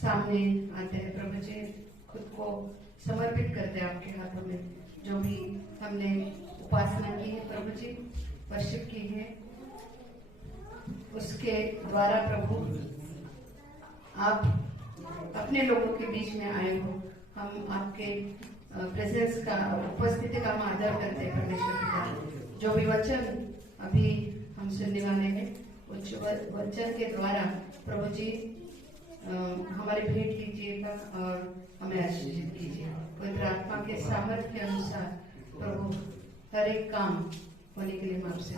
सामने आते हैं। प्रभु जी, खुद को समर्पित करते हैं आपके हाथों में। जो भी हमने उपासना की है प्रभु जी, वर्शिप की है, उसके द्वारा प्रभु आप अपने लोगों के बीच में आए हो। हम आपके प्रेजेंस का, उपस्थिति का हम आदर करते हैं परमेश्वर पिता। जो भी वचन अभी हम सुनने वाले हैं, उस वचन के द्वारा प्रभु जी हमारी भेंट लीजिएगा और हमें आशीषित कीजिए। पवित्र आत्मा के सामर्थ्य के अनुसार प्रभु हर एक काम होने के लिए हम आपसे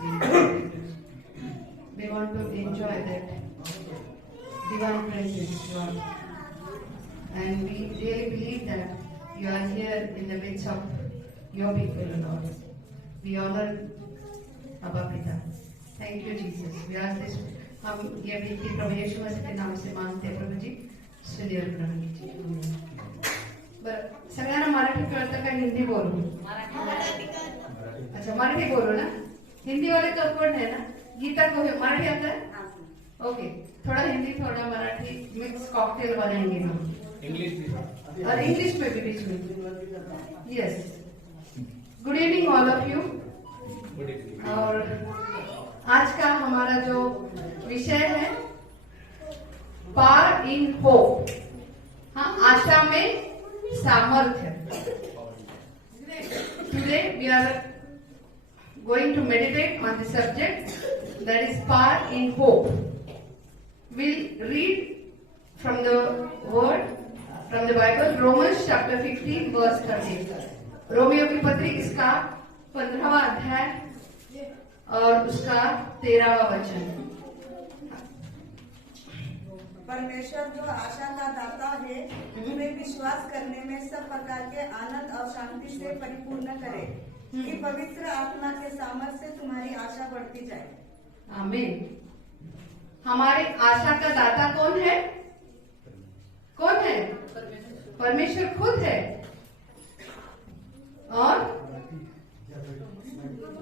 we want to enjoy that divine presence, Lord, and we really believe that you are here in the midst of your people, Lord. We honor Abba Pita. Thank you, Jesus. We ask this. हम ये विनती प्रभु यीशु मसीह के नाम से मांगते हैं प्रभु जी, सुनिए और ग्रहण कीजिए। बरं, सगळ्यांना मराठी कळतं का हिंदी बोलू? अच्छा, मराठी बोलू ना। हिंदी वाले कोण है ना? गीता को मराठी आता है? ओके, थोड़ा हिंदी थोड़ा मराठी मिक्स कॉकटेल बनाएंगे हम। इंग्लिश और इंग्लिश में भी बीच में। Yes, good evening all of you. और आज का हमारा जो विषय है पार इन होप, हाँ, आशा में सामर्थ्य। Today we are going to meditate on the subject that is power in hope. We'll read from the word, from the Bible, Romans chapter 15 verse 13. Romeo की पत्री इसका 15वां अध्याय और उसका 13वां वचन। परमेश्वर जो आशा का दाता है, तुम्हें विश्वास करने में सब प्रकार के आनंद और शांति से परिपूर्ण करे, कि पवित्र आत्मा के सामर्थ्य से तुम्हारी आशा बढ़ती जाए। आमीन। हमारी आशा का दाता कौन है? कौन है? परमेश्वर खुद है। और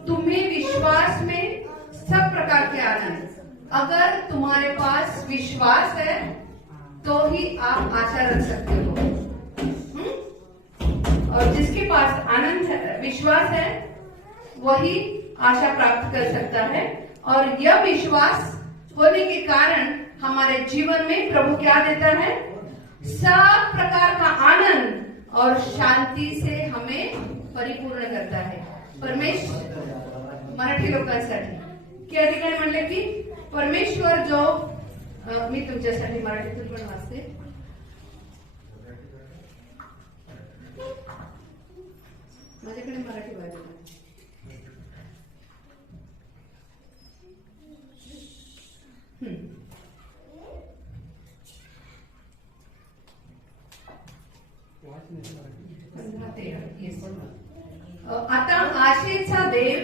तुम्हें विश्वास में सब प्रकार के आनंद। अगर तुम्हारे पास विश्वास है तो ही आप आशा रख सकते हो। और जिसके पास आनंद है, विश्वास है, वही आशा प्राप्त कर सकता है। और यह विश्वास होने के कारण हमारे जीवन में प्रभु क्या देता है? सब प्रकार का आनंद और शांति से हमें परिपूर्ण करता है। परमेश्वर मराठी लोकांसाठी या ठिकाणी म्हणले की परमेश्वर जो, मी तुमच्यासाठी मराठीतून पण वाचते। माझ्याकडे मराठी बायबल आहे। आता आशेचा देव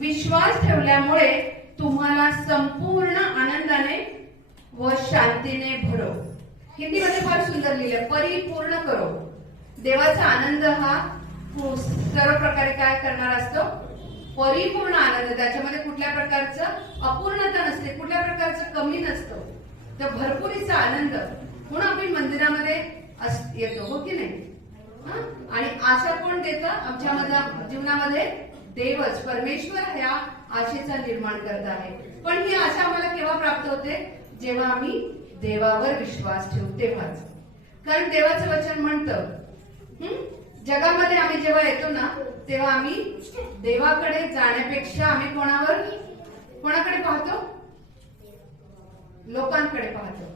विश्वास ठेवल्यामुळे तुम्हाला संपूर्ण आनंदाने व शांतीने भरो। हिंदीमध्ये फार सुंदर लिहिलंय, परिपूर्ण करो। देवाचा आनंद हा सर्व प्रकारे काय करणार असतो? परिपूर्ण आनंद। त्याच्यामध्ये कुठल्या प्रकारचं अपूर्णता नसते, कुठल्या प्रकारचं कमी नसतं, तर भरपुरीचा आनंद म्हणून आपण मंदिरामध्ये येतो, हो की नाही? आणि आशा कोण देतं आमच्या जीवनामध्ये? देवच, परमेश्वर ह्या आशेचा निर्माण करत आहे। पण ही आशा आम्हाला केव्हा प्राप्त होते? जेव्हा आम्ही देवावर विश्वास ठेवू तेव्हाच। कारण देवाचं वचन म्हणतं, जगामध्ये आम्ही जेव्हा येतो ना, तेव्हा आम्ही देवाकडे जाण्यापेक्षा आम्ही कोणाकडे पाहतो? लोकांकडे पाहतो।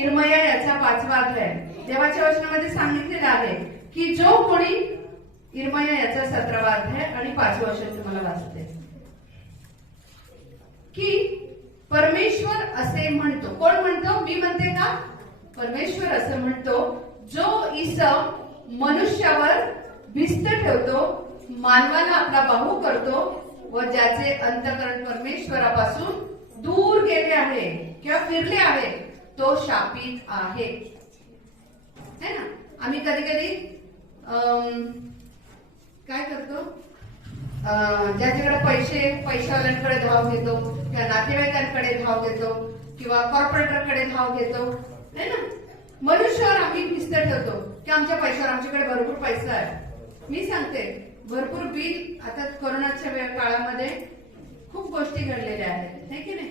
इर्मया याचा 5वा अध्याय देवाच्या वचनामध्ये सांगितलेलं आहे की जो कोणी, इर्मया याचा 17वा अध्याय आणि 5वं वचन तुम्हाला वाचते की परमेश्वर असे म्हणतो। कोण म्हणतो? मी म्हणते का? परमेश्वर असं म्हणतो, जो ईसव मनुष्यावर भिस्त ठेवतो, मानवाला आपला बाहू करतो व ज्याचे अंतःकरण परमेश्वरापासून दूर गेले आहे किंवा फिरले आहे, तो शापित आहे। है ना? आम्ही कधी कधी काय करतो? ज्याच्याकडे पैशावाल्यांकडे धाव घेतो किंवा नातेवाईकांकडे धाव घेतो किंवा कॉर्पोरेटरकडे धाव घेतो, है ना? मनुष्यावर आम्ही भिस्त ठेवतो की आमच्या पैशावर, आमच्याकडे भरपूर पैसा आहे. मी सांगते, भरपूर बिल आता कोरोनाच्या काळामध्ये खूप गोष्टी घडलेल्या आहेत, है की नाही.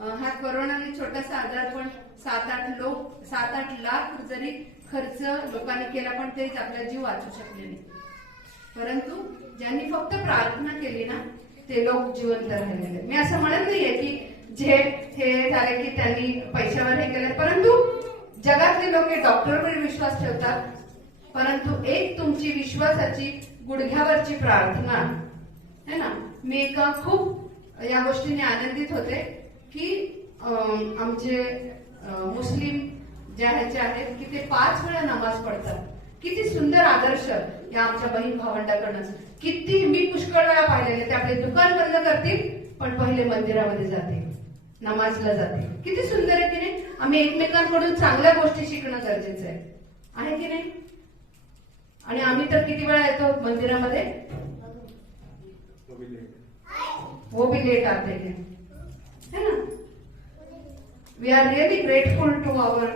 हा कोरोनाने छोटासा आजार पण 7-8 लाख जरी खर्च लोकांनी केला पण तेच आपला जीव वाचू शकले नाही. परंतु ज्यांनी फक्त प्रार्थना केली ना ते लोक जिवंत राहिलेले. मी असं म्हणत नाहीये की जे हे झाले की त्यांनी पैशावर हे केलं, परंतु जगातले लोक डॉक्टरवर विश्वास ठेवतात, परंतु एक तुमची विश्वासाची गुडघ्यावरची प्रार्थना है ना. मी एका खूप या गोष्टीने आनंदित होते की आमचे मुस्लिम ज्या ह्याचे आहेत की ते 5 वेळा नमाज पडतात. किती सुंदर आदर्श या आमच्या बहीण भावंडाकडनं. किती मी पुष्कळ वेळा पाहिलेले, ते आपले दुकान बंद करतील पण पहिले मंदिरामध्ये जातील, नमाजला जातील. किती सुंदर आहे की नाही. आम्ही एकमेकांकडून चांगल्या गोष्टी शिकणं गरजेचं आहे की नाही. आणि आम्ही तर किती वेळा येतो मंदिरामध्ये, वो भी लेट आते हैं, है ना. We are really grateful to our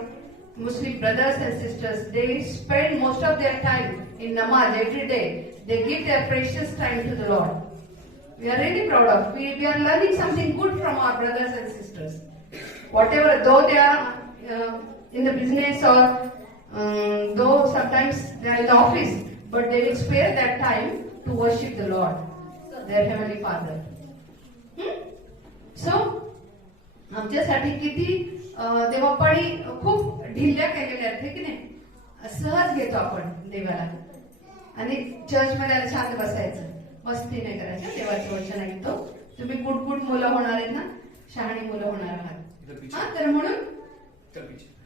Muslim brothers and sisters. They spend most of their time in namaz every day. They give their precious time to the Lord. We are really proud of. We are learning something good from our brothers and sisters. Whatever, though they are in the business or though sometimes they are in the office, but they will spare that time to worship the Lord, their Heavenly Father. So, आमच्यासाठी किती देवापाळी खूप ढिल्ल्या केलेल्या आहेत, की नाही. सहज घेतो आपण देवाला आणि चर्चमध्ये आलं शांत बसायचं, मस्ती नाही करायचं, देवाचं वचन ऐकतो. तुम्ही गुड मुलं होणार आहेत ना, शहाणी मुलं होणार आहात. हा, तर म्हणून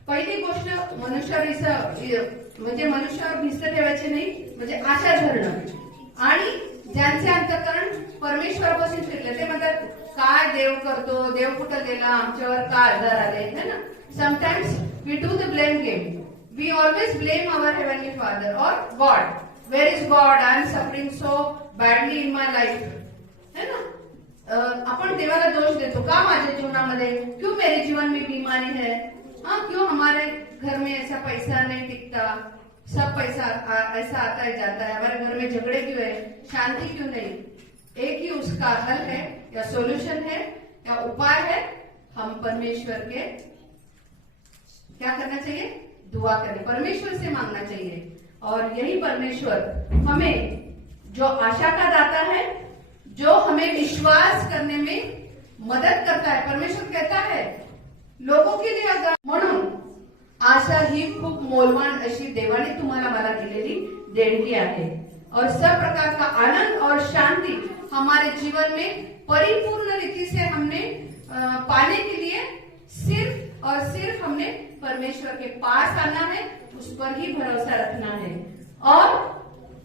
पहिली गोष्ट म्हणजे मनुष्यावर भिस्त ठेवायची नाही, म्हणजे आशा धरणं. आणि ज्यांचे अंतःकरण परमेश्वरापासून फिरले ते म्हणतात काय देव करतो, देव कुठं गेला, आमच्यावर काय आजार आले, है ना. Sometimes we do the blame game. We always blame our heavenly father और God. Where is God, I am suffering so badly in my life, है ना. आपण देवाला दोष देतो, का माझ्या जीवनामध्ये, क्यों मेरे जीवन में बीमारी है, हाँ, क्यों हमारे घर में ऐसा पैसा नहीं टिकता, सब पैसा ऐसा आता है जाता है, हमारे घर में झगड़े क्यों है, शांति क्यों नहीं. एक ही उसका हल है या सॉल्यूशन है या उपाय है. हम परमेश्वर के क्या करना चाहिए, दुआ करें, परमेश्वर से मांगना चाहिए. और यही परमेश्वर हमें जो आशा का दाता है, जो हमें विश्वास करने में मदद करता है. परमेश्वर कहता है लोगों के लिए अगर, म्हणून आशा ही खूप मोलवान अशी देवाने तुम्हाला मला दिलेली देणगी आहे. और सब प्रकार का आनंद और शांति हमारे जीवन में परिपूर्ण रीति से हमने पाने के लिए सिर्फ और सिर्फ हमने परमेश्वर के पास आना है, उस पर ही भरोसा रखना है. और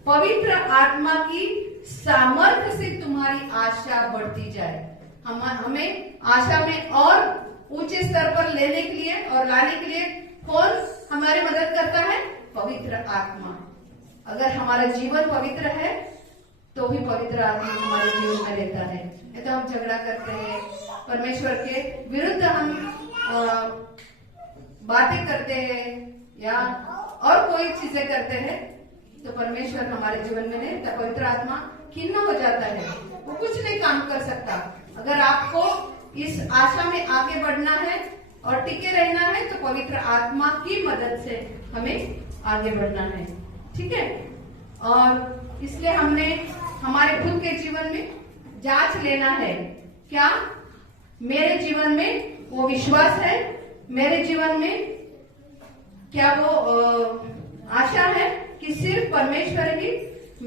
पवित्र आत्मा की सामर्थ्य से तुम्हारी आशा बढ़ती जाए. हमें आशा में और ऊंचे स्तर पर लेने के लिए और लाने के लिए कौन हमारी मदद करता है, पवित्र आत्मा. अगर हमारा जीवन पवित्र है तो ही पवित्र आत्मा हमारे जीवन में रहता है. नहीं तो हम झगड़ा करते हैं, परमेश्वर के विरुद्ध हम बातें करते हैं या और कोई चीजें करते हैं, तो परमेश्वर हमारे जीवन में नहीं, तो पवित्र आत्मा खिन्न हो जाता है, वो कुछ नहीं काम कर सकता. अगर आपको इस आशा में आगे बढ़ना है और टिके रहना है तो पवित्र आत्मा की मदद से हमें आगे बढ़ना है. ठीक है. और इसलिए हमने हमारे खुद के जीवन में जांच लेना है, क्या मेरे जीवन में वो विश्वास है, मेरे जीवन में क्या वो आशा है कि सिर्फ परमेश्वर ही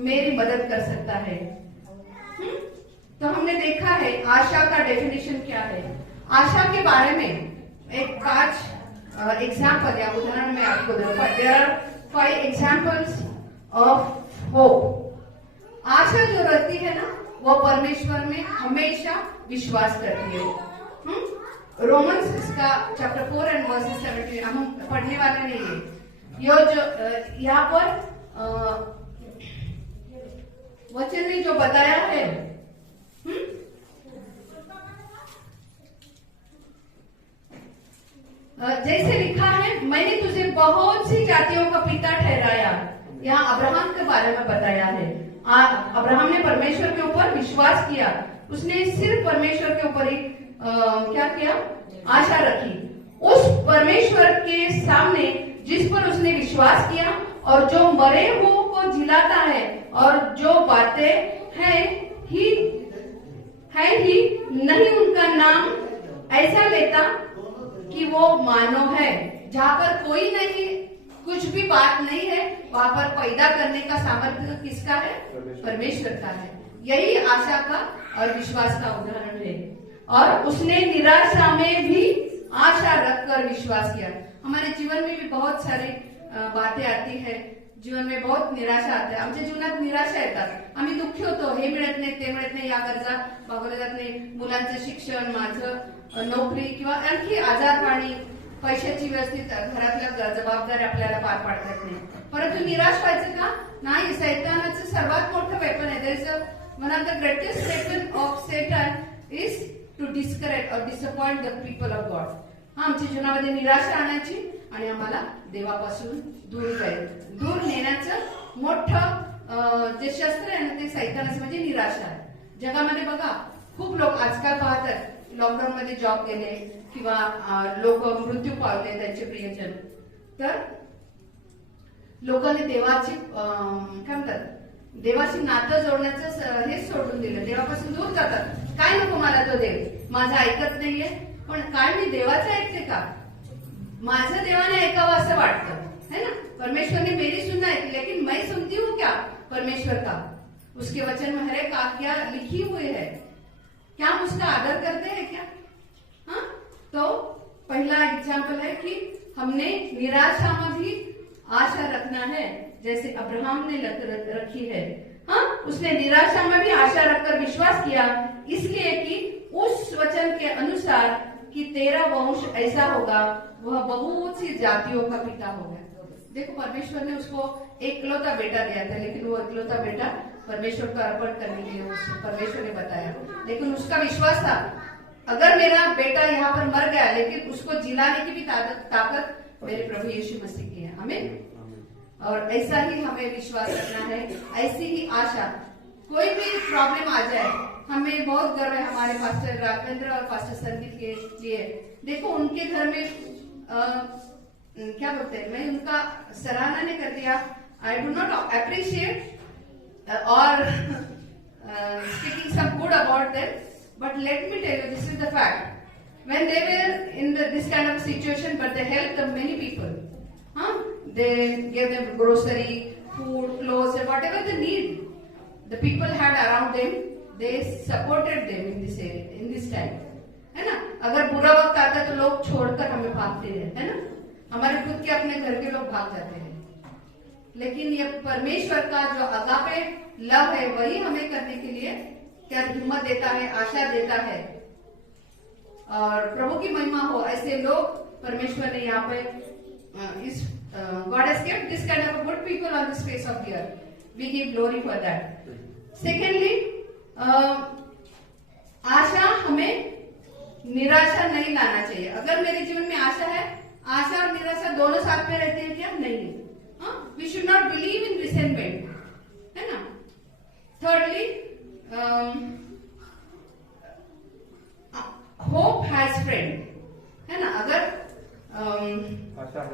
मेरी मदद कर सकता है. तो हमने देखा है आशा का डेफिनेशन क्या है. आशा के बारे में एक 5 एग्जाम्पल या उदाहरण में आपको दूंगा. There are 5 examples of hope. आशा जो रहती है ना वो परमेश्वर में हमेशा विश्वास करती है. रोमन्स इसका चैप्टर 4 एंड वर्सेस 17 हम पढ़ने वाले नहीं है. ये जो यहाँ पर वचन ने जो बताया है, जैसे लिखा है, मैंने तुझे बहुत सी जातियों का पिता ठहराया। यहाँ अब्राहम के बारे में बताया है। अब्राहम ने परमेश्वर के ऊपर विश्वास किया। उसने सिर्फ परमेश्वर के ऊपर ही क्या किया? आशा रखी। उस परमेश्वर के सामने जिस पर उसने विश्वास किया और जो मरे हुओं को जिलाता है और जो बातें हैं ही नहीं उनका नाम ऐसा लेता कि वो मानो है। जहाँ पर कोई नहीं, कुछ भी बात नहीं है, वहां पर पैदा करने का सामर्थ्य किसका है? परमेश्वर का है। यही आशा का और विश्वास का उदाहरण है। और उसने निराशा में भी आशा रखकर विश्वास किया। हमारे जीवन में भी बहुत सारी बातें आती है, जीवन में बहुत निराशा आते आमच्या जीवनात निराशा येतात। आम्ही दुःखी होतो, हे मिळत नाही, ते मिळत नाही, या गरजा भागवल्या जात नाही, मुलांचं शिक्षण, माझं नोकरी किंवा आणखी आजारपाणी, पैशाची व्यवस्थित घरातल्या जबाबदारी आपल्याला पार पाडता येत नाही। परंतु निराश व्हायचं का नाही? सैतानाचं सर्वात मोठं वेपन आहे। There is one of the greatest weapon ऑफ सैतान इज टू डिस्करेज और disappoint the people of God. आमच्या जीवनामध्ये निराशा आणायची आणि आम्हाला देवापासून दूर नेण्याचं मोठं जे शस्त्र आहे ना, ते सैतानाचं म्हणजे निराशा आहे। जगामध्ये बघा, खूप लोक आजकाल पाहतात लॉकडाऊन मध्ये जॉब गेले किंवा लोक मृत्यू पावले त्यांचे प्रियजन, तर लोकांनी देवाची काय म्हणतात, देवाशी नातं जोडण्याचं हेच सोडून दिलं, देवापासून दूर जातात। काय नको मला तो देव, माझं ऐकत नाहीये। पण काय मी देवाचं ऐकते का? माझं देवाने ऐकावं असं वाटतं है ना। परमेश्वर ने मेरी सुनना है, लेकिन मैं सुनती हूँ क्या परमेश्वर का? उसके वचन में हर एक आज्ञा लिखी हुई है, क्या हम उसका आदर करते हैं क्या? हाँ, तो पहला एग्जाम्पल है कि हमने निराशा में भी आशा रखना है, जैसे अब्राहम ने रखी है। हाँ, उसने निराशा में भी आशा रखकर विश्वास किया, इसलिए कि उस वचन के अनुसार कि तेरा वंश ऐसा होगा, वह बहुत सी जातियों का पिता होगा। देखो, परमेश्वर ने उसको एकलौता बेटा दिया था, लेकिन वो एकलौता बेटा परमेश्वर को अर्पण करने के लिए परमेश्वर ने बताया, लेकिन उसका विश्वास था अगर मेरा बेटा यहाँ पर मर गया, लेकिन उसको जिलाने की भी ताकत मेरे प्रभु यीशु मसीह की है। हमें और ऐसा ही हमें विश्वास रखना है, ऐसी ही आशा। कोई भी प्रॉब्लम आ जाए, हमें बहुत गर्व है हमारे पास्टर राघवेंद्र और पास्टर संदीप के लिए। देखो, उनके घर में क्या बोलते हैं, मैं उनका सराहना नहीं कर दिया, आई डू नॉट अप्रिशिएट और speaking some good about them, but let me tell you, this is the fact. When they were in this kind of situation, but they help the many people. हाँ, they give them grocery, food, clothes, whatever they need, the people had around them, they supported them in this time, है ना। अगर बुरा वक्त आता तो लोग छोड़कर हमें भागते हैं, है ना। हमारे खुद के अपने घर के लोग भाग जाते हैं, लेकिन ये परमेश्वर का जो अगापे लव है, वही हमें करने के लिए क्या हिम्मत देता है, आशा देता है। और प्रभु की महिमा हो, ऐसे लोग परमेश्वर ने यहाँ पे इस God has kept this kind of good people on the face of the earth. We give glory for that. Secondly, आशा हमें निराशा नहीं लाना चाहिए। अगर मेरे जीवन में आशा है, आशा और निराशा दोनों साथ में रहते हैं क्या? नहीं। We should not believe in resentment, है ना। थर्डली, होप हैज फ्रेंड, है ना। अगर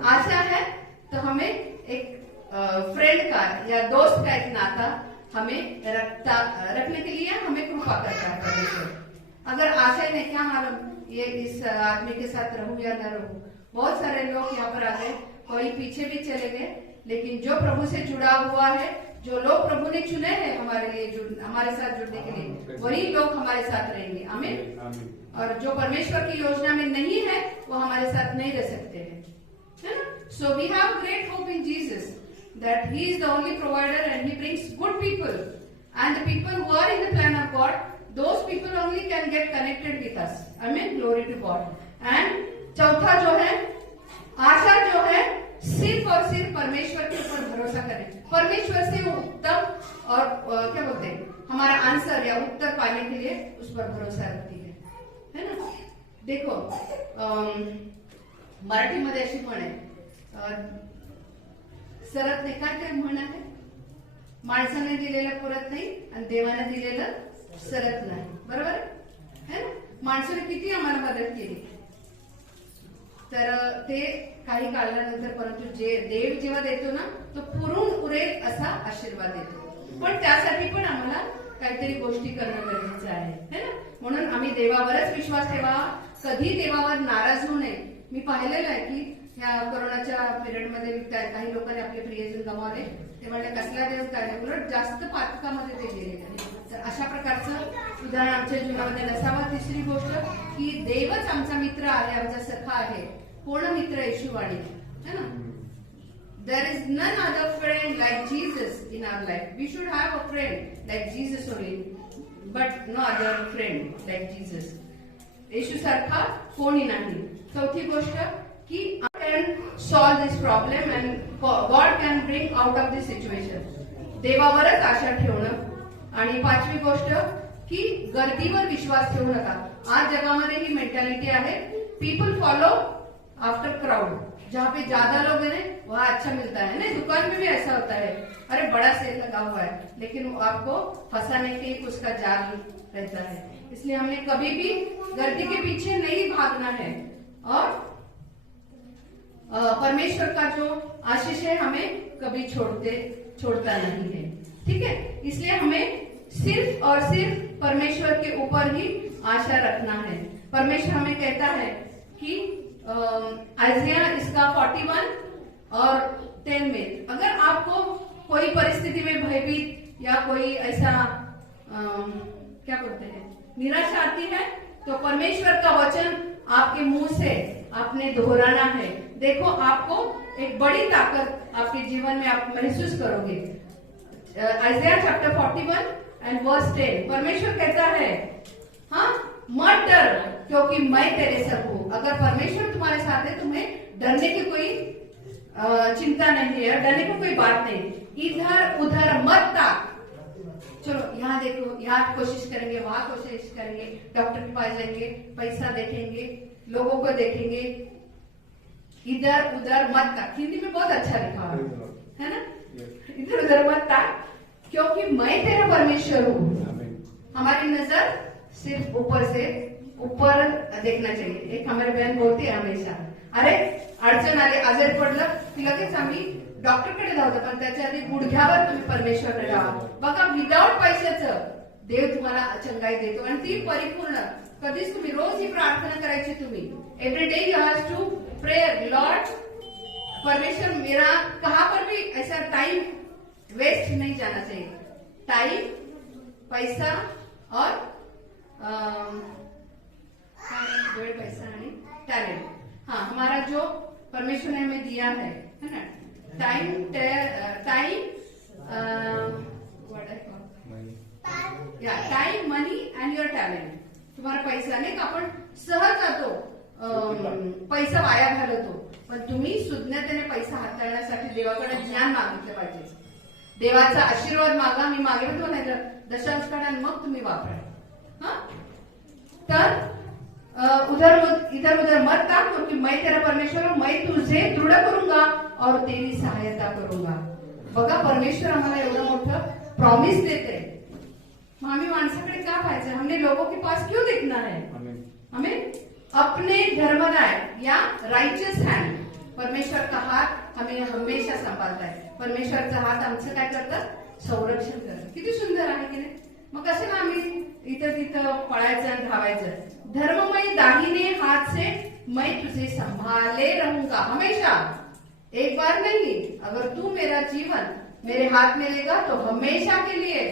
आशा है तो हमें एक फ्रेंड का या दोस्त का एक नाता हमें रखने के लिए हमें कृपा करता है परमेश्वर। अगर आशा ही नहीं, क्या मालूम ये इस आदमी के साथ रहूं या न रहूं। बहुत सारे लोग यहाँ पर आ गए, कोई पीछे भी चले गए, लेकिन जो प्रभु से जुड़ा हुआ है, जो लोग प्रभु ने चुने हैं हमारे लिए हमारे साथ जुड़ने के लिए, वही लोग हमारे साथ रहेंगे। आमीन। और जो परमेश्वर की योजना में नहीं है, वो हमारे साथ नहीं रह सकते हैं, है ना। So we have great hope in Jesus that he is the only provider and he brings good people, and the people who are in the plan of God, those people only can get connected with us. Amen. Glory to God. And चौथा जो है, आशा जो है, सिर्फ और सिर्फ परमेश्वर के ऊपर भरोसा करें। परमेश्वर से उत्तम और क्या बोलते हैं, हमारा आंसर या उत्तर पाने के लिए उस पर भरोसा रखती है ना। देखो, मराठीमध्ये अशी म्हण आहे, सरत नाही, काय काय म्हण आहे, माणसाने दिलेलं पुरत नाही आणि देवाने दिलेलं सरत नाही, बरोबर है ना. माणसाने किती आम्हाला मदत केली, तर ते काही काळानंतर, परंतु जे देव जेव्हा देतो ना तो पुरून उरेल असा आशीर्वाद देतो. पण त्यासाठी पण आम्हाला काहीतरी गोष्टी करणं गरजेचं आहे, है ना. म्हणून आम्ही देवावरच विश्वास ठेवा, कधी देवावर नाराज होऊ नये. मी पाहिलेलं आहे की ह्या कोरोनाच्या पिरियडमध्ये काही लोकांनी आपले प्रियजन गमावले. ते म्हणले कसला देव काय नाही, उलट जास्त पातकामध्ये ते गेले. तर अशा प्रकारचं उदाहरण आमच्या जीवनामध्ये नसावं. तिसरी गोष्ट की देवच आमचा मित्र आहे, आमचा सखा आहे. पूर्ण मित्र येशूवाणी है ना. There is none other friend like Jesus in our life. We should have a friend like Jesus only, but no other friend like Jesus. येशू सारखा कोणी नाही. चौथी गोष्ट की can solve this problem and God can bring out of this situation. देवावरच आशा ठेवणं. आणि पाचवी गोष्ट की गर्दीवर विश्वास ठेवू नका. आज जगामध्ये ही मेंटॅलिटी आहे, पीपल फॉलो आफ्टर क्राउड. जहाँ पे ज्यादा लोग हैं वहाँ अच्छा मिलता है ना. दुकान में भी ऐसा होता है, अरे बड़ा सेल लगा हुआ है, लेकिन वो आपको फंसाने के उसका जाल रहता है. इसलिए हमने कभी भी गर्दी के पीछे नहीं भागना है. और परमेश्वर का जो आशीष है हमें कभी छोड़ता नहीं है. ठीक है, इसलिए हमें सिर्फ और सिर्फ परमेश्वर के ऊपर ही आशा रखना है. परमेश्वर हमें कहता है कि आइज़िया इसका 41 और 10 में, अगर आपको कोई परिस्थिति में भयभीत या कोई ऐसा क्या बोलते हैं निराशा आती है, तो परमेश्वर का वचन आपके मुंह से आपने दोहराना है. देखो आपको एक बड़ी ताकत आपके जीवन में आप महसूस करोगे. आइज़िया चैप्टर 41 एंड वर्स 10, परमेश्वर कहता है हाँ मत डर क्योंकि मैं तेरे साथ हूं. अगर परमेश्वर तुम्हारे साथ है, तुम्हें डरने की कोई चिंता नहीं है, डरने की कोई बात नहीं. इधर उधर मत ताक. चलो यहाँ देखो, यहाँ कोशिश करेंगे, वहां कोशिश करेंगे, डॉक्टर के पास जाएंगे, पैसा देखेंगे, लोगों को देखेंगे. इधर उधर मत ताक. हिंदी में बहुत अच्छा लिखा है ना. इधर उधर मत ताक क्योंकि मैं तेरा परमेश्वर हूँ. हमारी नजर सिर्फ ऊपर से ऊपर देखना चाहिए. एक हमारी बहन बोलती है हमेशा, अरे अडचण आली, आजारी पडलं की लगेच आम्ही डॉक्टरकडे जाऊ, पण त्याच्या आधी गुडघ्यावर तुम्ही परमेश्वरकडे जावा. बघा, विदाउट पैशाचं देव तुम्हाला चंगाई देतो आणि ती परिपूर्ण. कधीच तुम्ही रोज ही प्रार्थना करायची. तुम्ही every day you have to pray, Lord परमेश्वर मेरा कहां पर भी ऐसा टाइम वेस्ट नहीं जाना चाहिए. टाइम, पैसा और पैसा आणि टैलेंट. हाँ, हमारा जो परमेश्वर ने हमें दिया है ना, time, time, money end your talent. तुम्हाला पैसा नाही का, आपण सहज जातो, पैसा वाया घालवतो, पण तुम्ही सुज्ञतेने पैसा हाताळण्यासाठी देवाकडे ज्ञान मागितलं पाहिजे. देवाचा आशीर्वाद मागा. मी मागे म्हणायचं दशांश काढा आणि मग तुम्ही वापरा. हाँ, तर इधर उधर मत ताक क्योंकि मैं तेरा परमेश्वर हूं. मैं तुझे दृढ करूंगा और तेरी सहायता करूंगा. बघा, परमेश्वर आम्हाला एवढं मोठं प्रॉमिस देते. मग आम्ही माणसाकडे का पाहायचं? हमने लोगों के पास क्यों देखना है? हमें अपने धर्मदाय या राइचियस हँड, परमेश्वर का हात हमें हमेशा सांभाळता है. परमेश्वरचा हात आमचं काय करतात? संरक्षण करतात. किती सुंदर आहे की नाही? मग कसं ना आम्ही इथं तिथं पळायचं आणि धावायचं. धर्ममय दाहिने हाथ से मैं तुझे संभाले रहूंगा हमेशा. एक बार नहीं, अगर तू मेरा जीवन मेरे हाथ में लेगा तो हमेशा के लिए.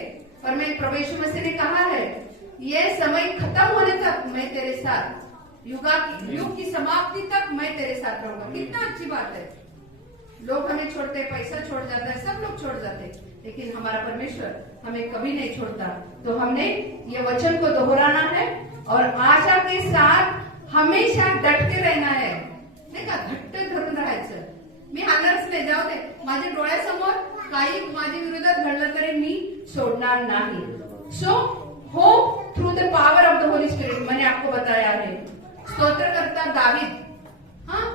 पर मैं प्रभु यीशु मसीह ने कहा है ये समय खत्म होने तक मैं तेरे साथ, युग की समाप्ति तक मैं तेरे साथ रहूंगा. कितना अच्छी बात है. लोग हमें छोड़ते, पैसा छोड़ जाता है, सब लोग छोड़ जाते, लेकिन हमारा परमेश्वर हमें कभी नहीं छोड़ता. तो हमने ये वचन को दोहराना है और आशा के साथ हमेशा डटके रहना है. नाही का, घट्ट धरून राहायचं. मी हालणारच नाही, जाऊ दे, माझ्या डोळ्यासमोर काही माझ्या विरोधात घडलं तरी मी सोडणार नाही. So hope through the power of the Holy Spirit मैंने आपको बताया है. स्तोत्रकर्ता दावीद, हाँ,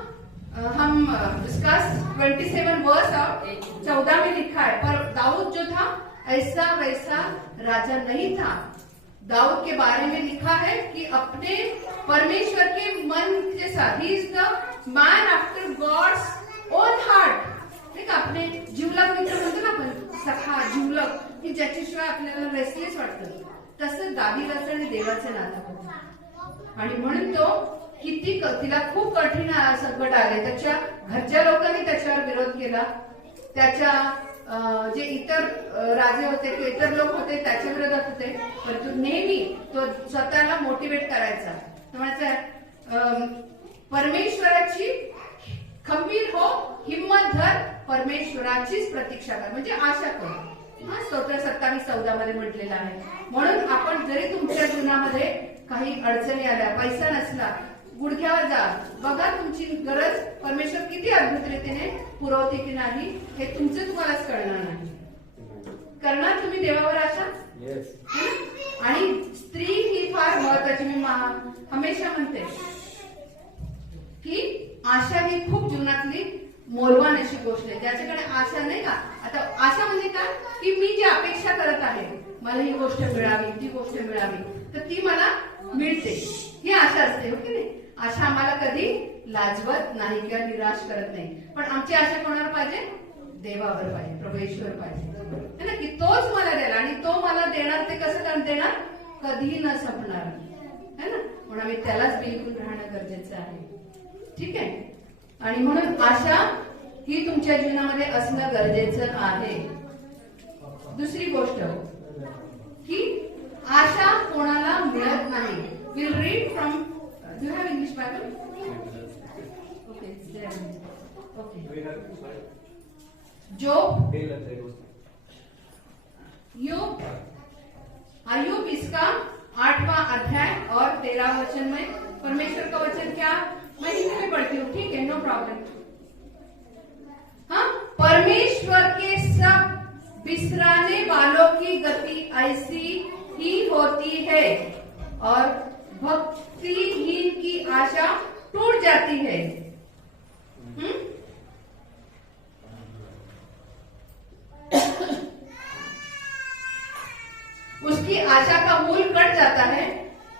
हम उसका 27 वर्स 14 में लिखा है, पर दाऊद जो था ऐसा वैसा राजा नहीं था। दाऊद के बारे में लिखा है कि अपने परमेश्वर के मन के साथ, he is the man after God's own heart. ठीक आहे, आपले जीवलग मित्र म्हणतो ना आपण, सखा जीवलग, की ज्याच्याशिवाय आपल्याला रेस्टलेस वाटतं, तसं दावीदाचं आणि देवाचं नातं होतं। आणि म्हणून तो किती तिला खूप कठीण संकट आले, त्याच्या घरच्या लोकांनी त्याच्यावर विरोध केला, त्याच्या जे इतर राजे होते किंवा इतर लोक होते त्याच्या विरोधात होते, परंतु नेहमी तो स्वतःला मोटिवेट करायचा, तो म्हणायचा परमेश्वराची खंबीर हो, हिम्मत धर, परमेश्वराचीच प्रतीक्षा कर, म्हणजे आशा कर। स्तोत्र 27:14 मध्ये म्हटलेलं आहे। म्हणून आपण जरी तुमच्या जीवनामध्ये काही अडचणी आल्या, पैसा नसला, गुडघ्यावर जा, बघा तुमची गरज परमेश्वर किती अद्भुत रीतीने पुरवते की नाही हे तुमचं तुम्हालाच कळणार नाही। करणार तुम्ही देवावर आशा? आणि स्त्री ही फार महत्वाची, मी हमेशा म्हणते की आशा ही खूप जीवनातली मौल्यवान अशी गोष्ट आहे। ज्याच्याकडे आशा नाही का, आता आशा म्हणजे काय, की मी जी अपेक्षा करत आहे, मला ही गोष्ट मिळावी, ती गोष्ट मिळावी, तर ती मला मिळते, ही आशा असते, हो की नाही? आशा आम्हाला कधी लाजवत नाही किंवा निराश करत नाही, पण आमची आशा कोणावर पाहिजे? देवावर पाहिजे, प्रभू पाहिजे, है ना, की तोच मला देणार, आणि तो मला देणार ते कसं देणार? कधी न संपणार, है ना, म्हणून आम्ही त्यालाच बिलकुल राहणं गरजेचं आहे। ठीक आहे, आणि म्हणून आशा ही तुमच्या जीवनामध्ये असणं गरजेचं आहे। दुसरी गोष्ट की आशा कोणाला मिळत नाही। Will read from, do you have English Bible? Okay, okay. Job, अय्यूब इसका 8वां अध्याय और 13 वचन में परमेश्वर का वचन क्या, मैं हिंदी में पढ़ती हूँ, ठीक है, नो प्रॉब्लम। हाँ, परमेश्वर के सब बिसराने वालों की गति ऐसी ही होती है और भक्तिहीन की आशा टूट जाती है। उसकी आशा का मूल कट जाता है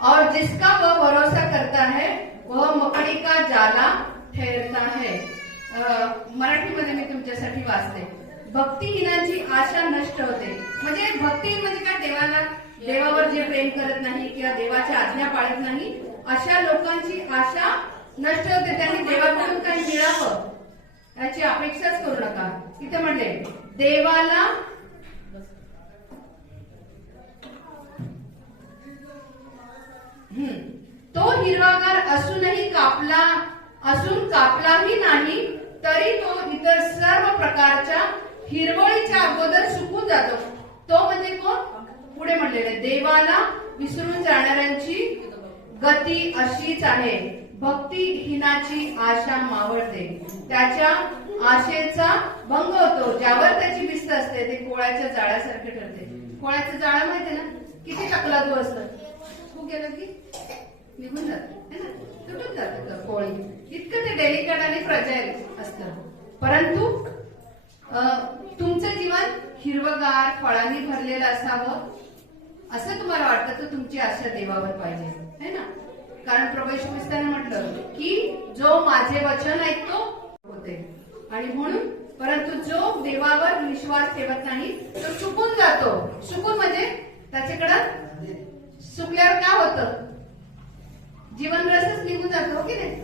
और जिसका वह भरोसा करता है वह मकड़ी का जाला ठहरता है। मराठीमध्ये मी तुमच्यासाठी वाचते, भक्तिहीनांची आशा नष्ट होते। म्हणजे भक्तिहीन म्हणजे काय, देवावर जे प्रेम करत नाही किंवा देवाच्या आज्ञा पाळत नाही, अशा लोकांची आशा नष्ट होते। त्यांनी देवाकडून काही मिळावं याची अपेक्षाच करू नका। इथे म्हणले देवाला तो हिरवागार असूनही कापलाही नाही तरी तो इतर सर्व प्रकारच्या हिरवळीच्या अगोदर सुकून जातो। तो म्हणजे कोण? पुढे म्हटलेले देवाला विसरून जाणाऱ्यांची गती अशीच आहे, भक्तिहीनाची आशा मावळते, त्याच्या आशेचा भंग होतो। ज्यावर त्याची भिस्त असते ते कोळ्याच्या जाळ्यासारखे ठरते। कोळ्याचं जाळं माहिती ना, किती टकलादू असतं, तू गेलं की निघून जात, है ना, तुटून जात कोळी, इतकं ते डेलिकेट आणि फ्रजाईल असतं। परंतु तुमचं जीवन हिरवगार फळांनी भरलेलं असावं असं तुम्हाला वाटतं, तर तुमची आशा देवावर पाहिजे, है ना, कारण प्रभू येशू ख्रिस्ताने म्हटलं की जो माझे वचन ऐकतो होते, आणि म्हणून परंतु जो देवावर विश्वास ठेवत नाही तो चुकून जातो। चुकून म्हणजे त्याच्याकडे चुकल्यावर काय होतं, जीवन रसच निघून जातो, की नाही?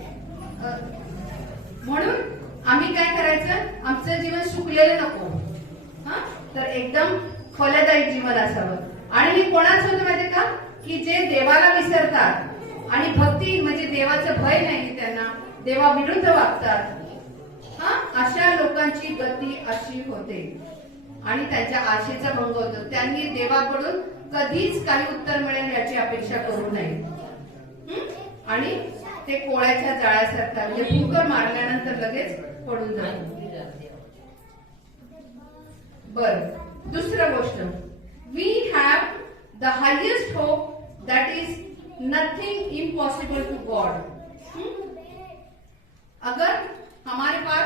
म्हणून आम्ही काय करायचं, आमचं जीवन सुकलेलं नको, हा, तर एकदम फलदायी जीवन असावं। आणि हे कोणाच होतं माहिती का, की जे देवाला विसरतात आणि भक्ती म्हणजे देवाचं भय नाही त्यांना, देवा विरुद्ध वागतात, हा, अशा लोकांची गती अशी होते आणि त्यांच्या आशेचा भंग होतो। त्यांनी देवाकडून कधीच काही उत्तर मिळेल याची अपेक्षा करू नये, आणि ते कोळ्याच्या जाळ्यासारखा म्हणजे फुंकर मारल्यानंतर लगेच पडून जातो। बर, दुसरी गोष्ट, we have the highest hope that is nothing impossible to God. अगर हमारे पास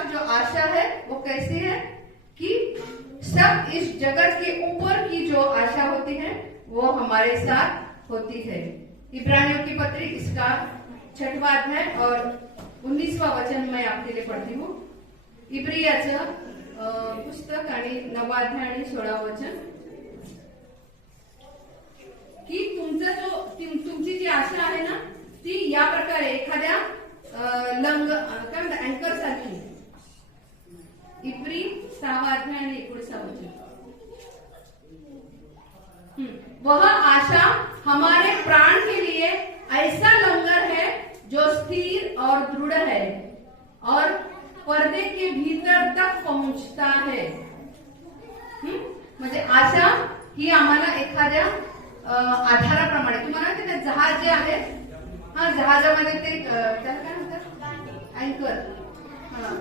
कैसी है कि सब इस जगत के ऊपर की जो आशा होती है वो हमारे साथ होती है। इब्रानियों की पत्री इसका 6वां अध्याय और 19वां वचन मैं आपके लिए पढ़ती हूँ। इब्रियाचं पुस्तक आणि 9वां अध्याय आणि 16वां वचन की तुमची जी आशा आहे ना ती या प्रकारे एखाद्या काय म्हणतात अँकर सारखी। इब्री 6वां अध्याय आणि 19वां वचन, वह आशा हमारे प्राण के लिए ऐसा लंगर है जो स्थिर और दृढ़ है और पर्दे के भीतर तक पहुंचता है। म्हणजे आशा ही आम्हाला एखाद्या आधाराप्रमाणे, तुम्हाला माहिती ना जहाज जे आहे, हा जहाजामध्ये ते त्याला काय म्हणतात अँकर,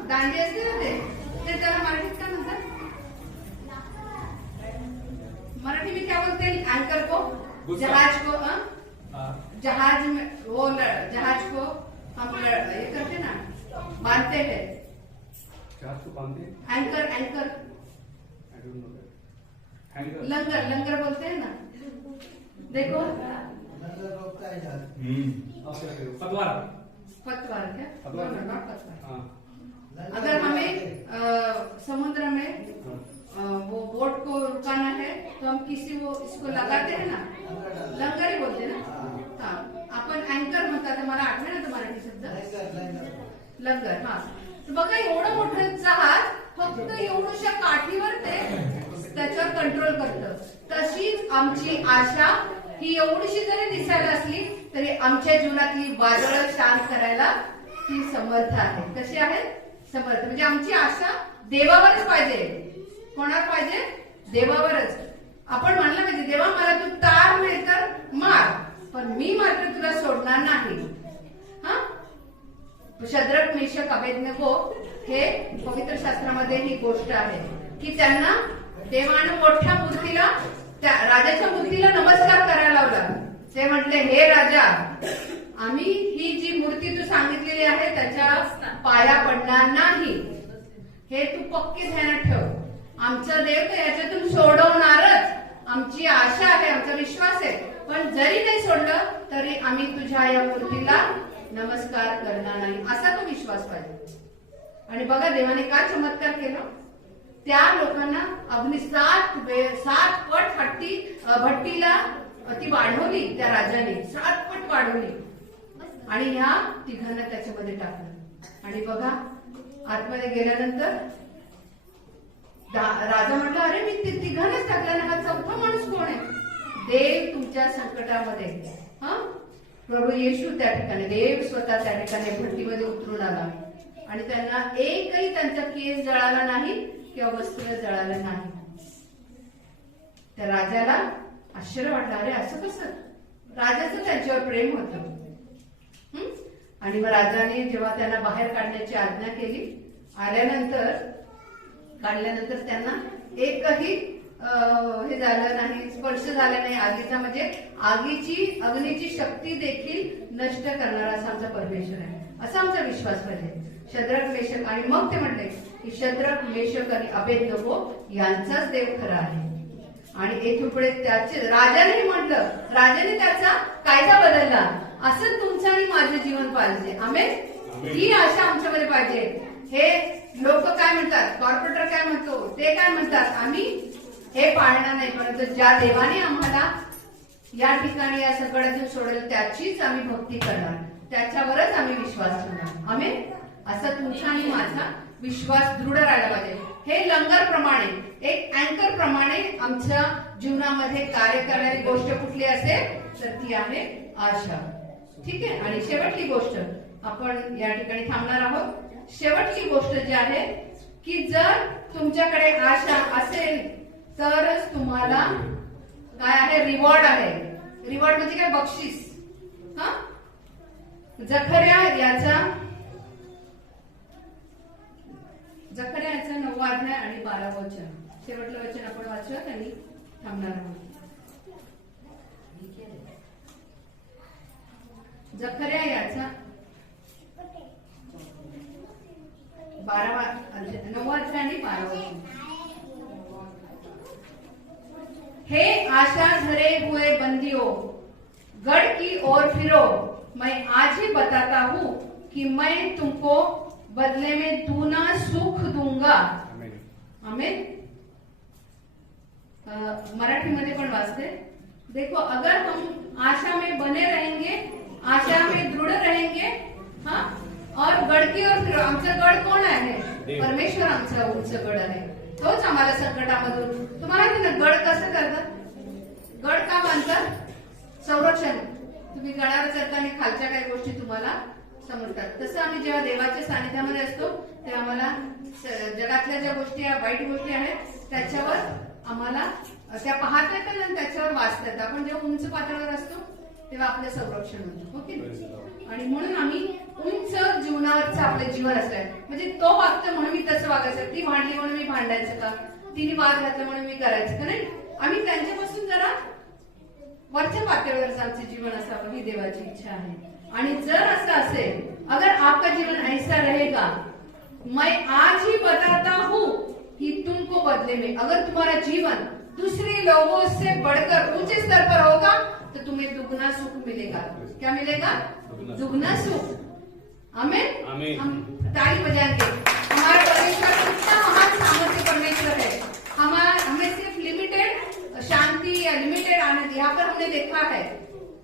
दांडी असते ना ते त्याला मराठीत काय म्हणतात? मराठी में क्या बोलते हैं एंकर को? जहाज को, जहाज में वो जहाज को हम ये करते ना, बांधते हैं, जहाज को बांधते हैं, एंकर एंकर लंगर लंगर बोलते हैं ना। देखो पतवार, पतवार क्या? पतवार। पतवार। अगर हमें समुद्र में वो बोट को रुकाना है तो हम किसी वो इसको लगाते हैं ना, लंगर ही बोलते ना। हाँ, आपण अँकर म्हणतात, मला आठवे ना तो मराठी शब्द लंगर। हा, तर बघा एवढं मोठं जहाज फक्त एवढ्याशा काठीवर ते त्याच्यावर कंट्रोल करतं। तशीच आमची आशा ही एवढीशी जरी दिसायला असली तरी आमच्या जीवनातली वादळं शांत करायला ती समर्थ आहे। कशी आहे? समर्थ। म्हणजे आमची आशा देवावरच पाहिजे। कोणावर पाहिजे? देवावरच। आपण म्हणलं पाहिजे देवा मला तू तार नाही तर मार, पण मी मात्र तुला सोडणार नाही। हा, शद्रक मेशक अबेदनेगो हे पवित्र शास्त्रामध्ये ही गोष्ट आहे की त्यांना देवानं मोठ्या मूर्तीला, त्या राजाच्या मूर्तीला नमस्कार करायला लावला। ते म्हटले हे राजा, आम्ही ही जी मूर्ती तू सांगितलेली आहे त्याच्या पाया पडणार नाही, हे तू पक्की ध्यानात ठेव। आमचा देव तर याच्यातून सोडवणारच, आमची आशा आहे, आमचा विश्वास आहे, पण जरी नाही सोडलं तरी आम्ही तुझ्या या मूर्तीला नमस्कार करणार नाही, असा तो विश्वास पाहिजे। आणि बघा देवाने काय चमत्कार केला, त्या लोकांना अग्नी 7 पट भट्टीला ती वाढवली, त्या राजाने 7 पट वाढवली आणि ह्या तिघांना त्याच्यामध्ये टाकलं। आणि बघा आतमध्ये गेल्यानंतर राजा म्हटला अरे मी तिघांनाच टाकलं ना, हा चौथा माणूस कोण आहे? देव तुमच्या संकटामध्ये, हा प्रभू येशू त्या ठिकाणी, देव स्वतः त्या ठिकाणी भट्टीमध्ये उतरून आला आणि त्यांना एकही त्यांचा केस जळाला नाही किंवा वस्त्र जळालं नाही। त्या राजाला आश्चर्य वाटलं, अरे असं कसं? राजाचं त्यांच्यावर प्रेम होतं। आणि मग राजाने जेव्हा त्यांना बाहेर काढण्याची आज्ञा केली, काढल्यानंतर त्यांना एकही हे झालं नाही, स्पर्श झाला नाही आगीचा, म्हणजे अग्नीची शक्ती देखील नष्ट करणारा असा आमचा परमेश्वर आहे, असा आमचा विश्वास पाहिजे। शद्रक मेशक, आणि मग ते म्हणले की शद्रक मेशक आणि अबेदनेगो यांचाच देव खरा आहे। आणि येथून पुढे त्याचे राजाने म्हटलं, राजाने त्याचा कायदा बदलला, असं तुमचं आणि माझं जीवन पाहिजे। आमेन, ही आशा आमच्यामध्ये पाहिजे। हे लोक काय म्हणतात, कॉर्पोरेटर काय म्हणतो, ते काय म्हणतात, आम्ही हे पाळणार नाही, परंतु ज्या देवाने आम्हाला या ठिकाणी या सगळ्यातून सोडेल त्याचीच आम्ही भक्ती करणार, त्याच्यावरच आम्ही विश्वास ठेवणार। आमेन, असा तुमचा आणि माझा विश्वास दृढ राहायला पाहिजे। हे लंगर प्रमाणे, एक अँकर प्रमाणे आमच्या जीवनामध्ये कार्य करणारी गोष्ट कुठली असेल तर ती आहे आशा। ठीक आहे, आणि शेवटची गोष्ट आपण या ठिकाणी थांबणार आहोत। शेवटची गोष्ट जी आहे की जर तुमच्याकडे आशा असेल तरच तुम्हाला काय आहे, रिवॉर्ड आहे। रिवॉर्ड म्हणजे काय? बक्षीस। हा, जकर्या याचा 9वा अध्याय आणि 12वा वचन, शेवटलं वचन आपण वाचूयात आणि थांबणार आहोत। जकर्या याचा 9वां अध्याय आणि 12वां. हे आशा धरे हुए बंदियों, गढ़ की ओर फिरो. मैं आज ही बताता हूँ कि मैं तुमको बदले में दूना सुख दूंगा. आमेन. मराठीमध्ये पण वाचते. देखो, अगर हम आशा में बने रहेंगे, आशा में दृढ़ रहेंगे, हाँ, और गड की ओर फिरो. आमचं गड कोण आहे? परमेश्वर आमचा उंच गड आहे. तोच आम्हाला संकटामधून. तुम्हाला माहिती ना गड कसं करतात? गड का बांधतात? संरक्षण. तुम्ही गडावर चढताना खालच्या काही गोष्टी तुम्हाला समजतात. तसं आम्ही जेव्हा देवाच्या सानिध्यामध्ये असतो तेव्हा आम्हाला जगातल्या ज्या गोष्टी वाईट गोष्टी आहेत त्याच्यावर आम्हाला त्या पाहता येतात आणि त्याच्यावर वाचता येतात. आपण जेव्हा उंच पातळीवर असतो तेव्हा आपलं संरक्षण होतं. ओके. आणि म्हणून आम्ही उंच जीवनावरचं आपलं जीवन असलं. म्हणजे तो वागतं म्हणून मी तसं वागायचं, ती भांडली म्हणून मी भांडायचं का, तिने वाद घातला म्हणून मी करायचं का नाही. आम्ही त्यांच्यापासून जरा वरच्या पातळीवरच आमचे जीवन असावं ही देवाची इच्छा आहे. आणि जर असं असेल, अगर आपका जीवन ऐसा रहेगा, मैं आज ही बताता हूँ कि तुमको बदले में, अगर तुम्हारा जीवन दूसरे लोगों से बढ़कर ऊंचे स्तर पर होगा तो तुम्हें दुगना सुख मिलेगा. क्या मिलेगा? दुगना सुख. आमीन. हम ताली बजाएंगे. हमारा परमेश्वर कितना महान सामर्थ्य परमेश्वर है. हमें सिर्फ लिमिटेड शांति या लिमिटेड आनंद यहाँ पर हमने देखा है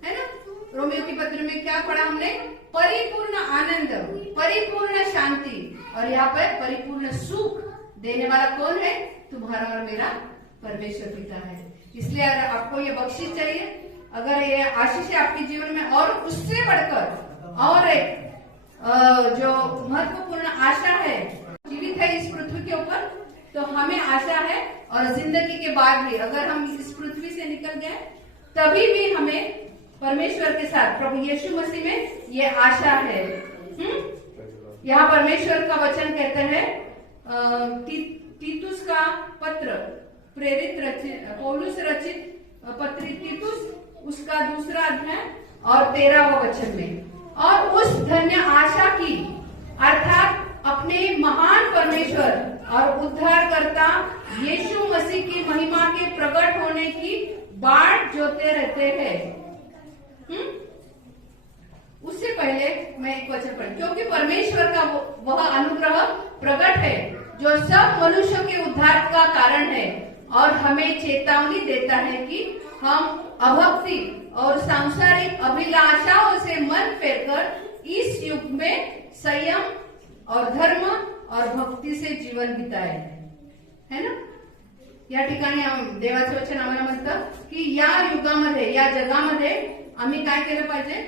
ना. रोमियो की पत्र में क्या पढ़ा हमने? परिपूर्ण आनंद, परिपूर्ण शांति, और यहाँ पर परिपूर्ण सुख देने वाला कौन है? तुम्हारा और मेरा परमेश्वर पिता है. इसलिए अगर आपको ये बख्शिश चाहिए, अगर ये आशीष है आपके जीवन में, और उससे बढ़कर और एक जो महत्वपूर्ण आशा है, जीवित है इस पृथ्वी के ऊपर, तो हमें आशा है. और जिंदगी के बाद भी अगर हम इस पृथ्वी से निकल गए तभी भी हमें परमेश्वर के साथ प्रभु यीशु मसीह में ये आशा है. यहाँ परमेश्वर का वचन कहते हैं तीतुस का पत्र, प्रेरित पौलुस रचित पत्र तीतुस, उसका 2 अध्याय और 13वां वचन में, और उस धन्य आशा की, अर्थात अपने महान परमेश्वर और उद्धारकर्ता यीशु मसीह की महिमा के प्रकट होने की बाट जोते रहते हैं. उससे पहले मैं एक वचन पढ़, क्योंकि परमेश्वर का वह अनुग्रह प्रकट है जो सब मनुष्यों के उद्धार का कारण है, और हमें चेतावनी देता है कि हम अभक्ति और सांसारिक अभिलाषाओं से मन फेरकर इस युग में संयम और धर्म और भक्ती से जीवन बिताए. है ना. या ठिकाणी देवाचं वचन आम्हाला म्हणतं की या युगामध्ये, या जगामध्ये आम्ही काय केलं पाहिजे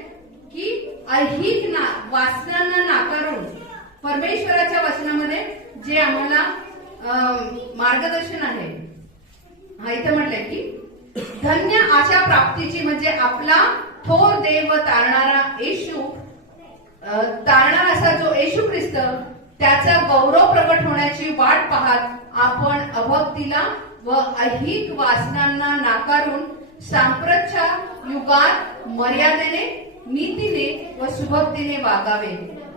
की ऐहिक वासनांना नाकारून परमेश्वराच्या वचनामध्ये जे आम्हाला मार्गदर्शन आहे, हा इथे म्हटलंय की धन्य आशा प्राप्तीची, म्हणजे आपला थोर देव तारणारा येशू, तारणारा असा जो येशू ख्रिस्त, त्याचा गौरव प्रकट होण्याची वाट पाहत आपण अभक्तीला व ऐहिक वासनांना नाकारून सांप्रतच्या युगात मर्यादेने, नीतीने व सुभक्तीने वागावे.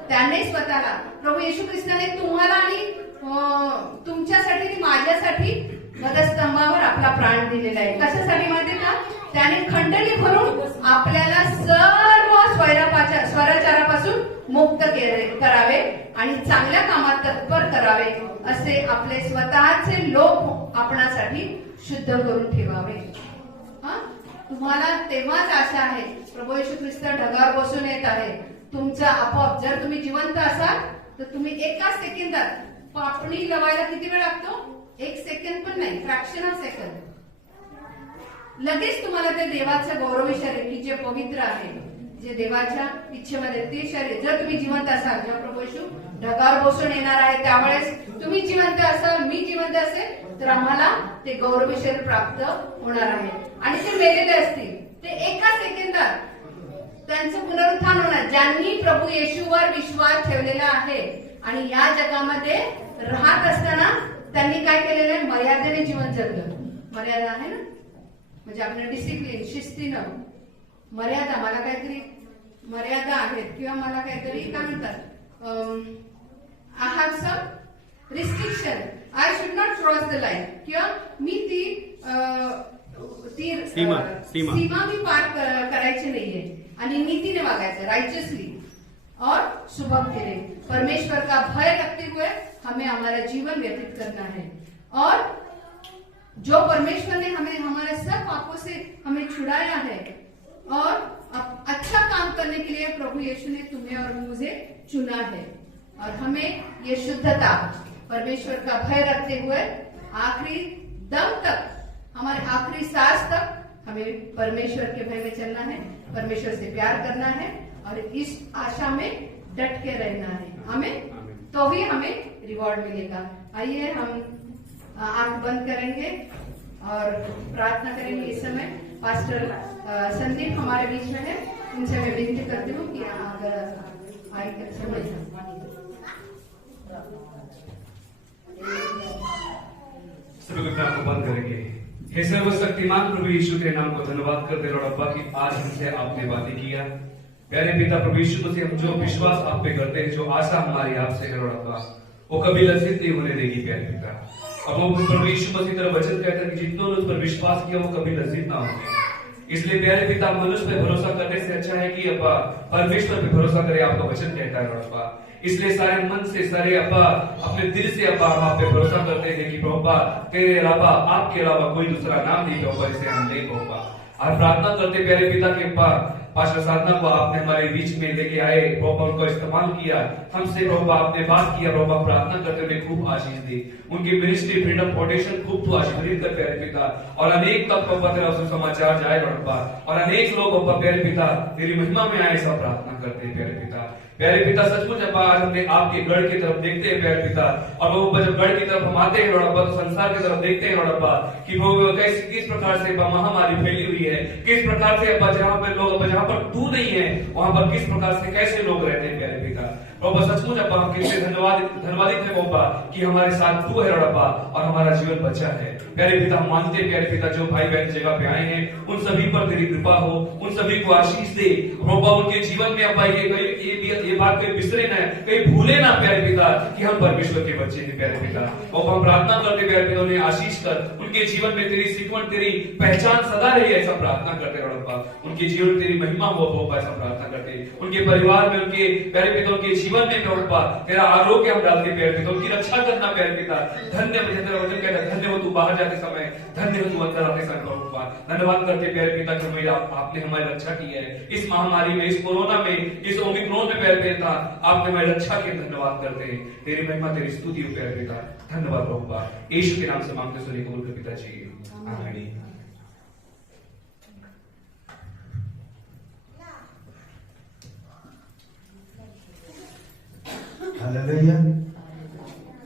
त्याने स्वतःला, प्रभू येशू ख्रिस्ताने तुम्हाला आणि तुमच्यासाठी आणि माझ्यासाठी वधस्तंभावर आपला प्राण दिलेला आहे. कशासाठी माहिती का? त्याने खंडणी भरून आपल्याला सर्व स्वैराचारापासून मुक्त करावे आणि चांगल्या कामात तत्पर करावे, असे आपले स्वतःचे लोक आपणासाठी शुद्ध करून ठेवावे. तुम्हाला तेव्हाच आशा आहे. प्रभू येशू ख्रिस्त ढगावर बसून येत आहे. तुमचा आपोआप, जर तुम्ही जिवंत असाल तर तुम्ही एका सेकंदात, पापणी लवायला किती वेळ लागतो? 1 सेकंद पण नाही, फ्रॅक्शन ऑफ सेकंद, लगेच तुम्हाला ते देवाचं गौरवी शरीर की जे पवित्र आहे, जे देवाच्या इच्छेमध्ये ते शरीर, जर तुम्ही जिवंत असाल, जेव्हा प्रभू येशू ढगावर बसून येणार आहे त्यावेळेस तुम्ही जिवंत असाल, मी जिवंत असेल, तर आम्हाला ते गौरवी शरीर प्राप्त होणार आहे. आणि ते मेलेले असतील ते एका सेकंदात त्यांचं पुनरुत्थान होणार, ज्यांनी प्रभू येशूवर विश्वास ठेवलेला आहे आणि या जगामध्ये राहत असताना त्यांनी काय केलेलं आहे? मर्यादेने जीवन जगलं. मर्यादा आहे ना, म्हणजे आपण डिसिप्लिन, शिस्तीनं, मर्यादा, मला काहीतरी मर्यादा आहेत किंवा मला काहीतरी काय म्हणतात, I have some restriction, I should not cross the line, किंवा मी ती सीमा भी पार करायची नाहीये आणि नीतीने वागायचं, राइचियसली और सुभक्ति ने, परमेश्वर का भय रखते हुए हमें हमारा जीवन व्यतीत करना है। और जो परमेश्वर ने हमें हमारे सब पापों से हमें छुड़ाया है और अच्छा काम करने के लिए प्रभु यीशु ने तुम्हें और मुझे चुना है। और हमें ये शुद्धता, परमेश्वर का भय रखते हुए आखिरी दम तक, हमारे आखिरी सांस तक हमें परमेश्वर के भय में चलना है, परमेश्वर से प्यार करना है और इस आशा में डट के रहना है हमें, तो ही हमें रिवॉर्ड मिलेगा। आइए हम आंख बंद करेंगे और प्रार्थना करेंगे। इस समय पास्टर संदीप हमारे बीच में है, उनसे मैं विनती करती हूँ कि अगर आए कर समय सभी अपने आप को बंद करेंगे। हे सर्वशक्तिमान प्रभु यीशु के नाम को धन्यवाद करते लॉर्ड अब्बा कि आज हमसे आपने बातें किया। प्यारे पिता प्रभु यीशु मसीह, हम जो विश्वास आप पे करते हैं, जो आशा हमारी आपसे है लॉर्ड अब्बा, वो कभी लज्जित नहीं होने देगी प्यारे पिता। अब वो प्रभु यीशु मसीह तेरा वचन कहता है कि जितनों ने उस पर विश्वास किया वो कभी लज्जित ना होंगे। इसलिए प्यारे पिता, मनुष्य पे भरोसा करने से अच्छा है कि अब्बा परमेश्वर पे भरोसा करे, आपका वचन कहता है लॉर्ड अब्बा। इसलिए सारे मन से, सारे अब्बा अपने दिल से अब्बा हम आप पे भरोसा करते हैं कि प्रभु तेरे अलावा, आपके अलावा कोई दूसरा नाम नहीं प्रभु जिसे हम नहीं प्रभु। और प्रार्थना करते प्यारे पिता के पास्टर साधना को आपने हमारे बीच में लेके आए प्रभु, उनको इस्तेमाल किया, हमसे प्रभु आपने बात किया प्रभु। प्रार्थना करते हुए खूब आशीष दी, उनकी मिनिस्ट्री फ्रीडम फाउंडेशन खूब तो आशीर्वादित कर प्यारे पिता, और अनेक तक प्रभु तेरा समाचार जाए प्रभु, और अनेक लोग प्रभु प्यारे पिता तेरी महिमा में आए, सब प्रार्थना करते हैं प्यारे पिता। प्यारे पिता सचमुच अब्बा आज हमने आपके गढ़ की तरफ देखते हैं प्यारे पिता, और वो जब गढ़ की तरफ हम आते हैं अब्बा तो संसार की तरफ देखते हैं अब्बा कि वो कैसे किस प्रकार से महामारी फैली हुई है, किस प्रकार से अब्बा जहाँ पे लोग, जहाँ पर तू नहीं है वहां पर किस प्रकार से कैसे लोग रहते हैं प्यारे पिता। प्रभु सचमुच अब्बा हम कितने धन्यवादित है अब्बा कि हमारे साथ तू है अब्बा और हमारा जीवन बचा है प्यारे पिता। हम मानते हैं प्यारे पिता जो भाई बहन जगह पे आए हैं उन सभी पर तेरी कृपा हो, उन सभी को आशीष दे प्रभु, उनके जीवन में अब्बा ये बात कोई बिसरे ना, कहीं भूले ना प्यारे पिता कि हम परमेश्वर के बच्चे हैं प्यारे पिता। और हम प्रार्थना करते प्यारे पिता उन्हें आशीष कर, उनके जीवन में तेरी सिकवन, तेरी पहचान सदा रही, ऐसा प्रार्थना करते अब्बा। उनके जीवन में तेरी महिमा हो प्रभु, ऐसा प्रार्थना करते, उनके परिवार में, उनके प्यारे पिता उनके जीवन में प्रभु तेरा आरोग्य हम डालते प्यारे पिता, उनकी रक्षा करना प्यारे पिता। धन्य तेरा वचन कहता है, धन्य हो तू बाहर जाते समय, धन्य हो तू अंदर आते समय प्रभु। धन्यवाद करते प्यारे पिता कि आपने हमारी रक्षा की है इस महामारी में, इस कोरोना में, इस ओमिक्रॉन में प्यारे पिता, आपने हमारी रक्षा की। धन्यवाद करते हैं, तेरी महिमा तेरी स्तुति हो प्यारे पिता। धन्यवाद प्रभु, यीशु के नाम से मांगते सुनिए कबूल कर पिताजी, आमीन। हालेलुया।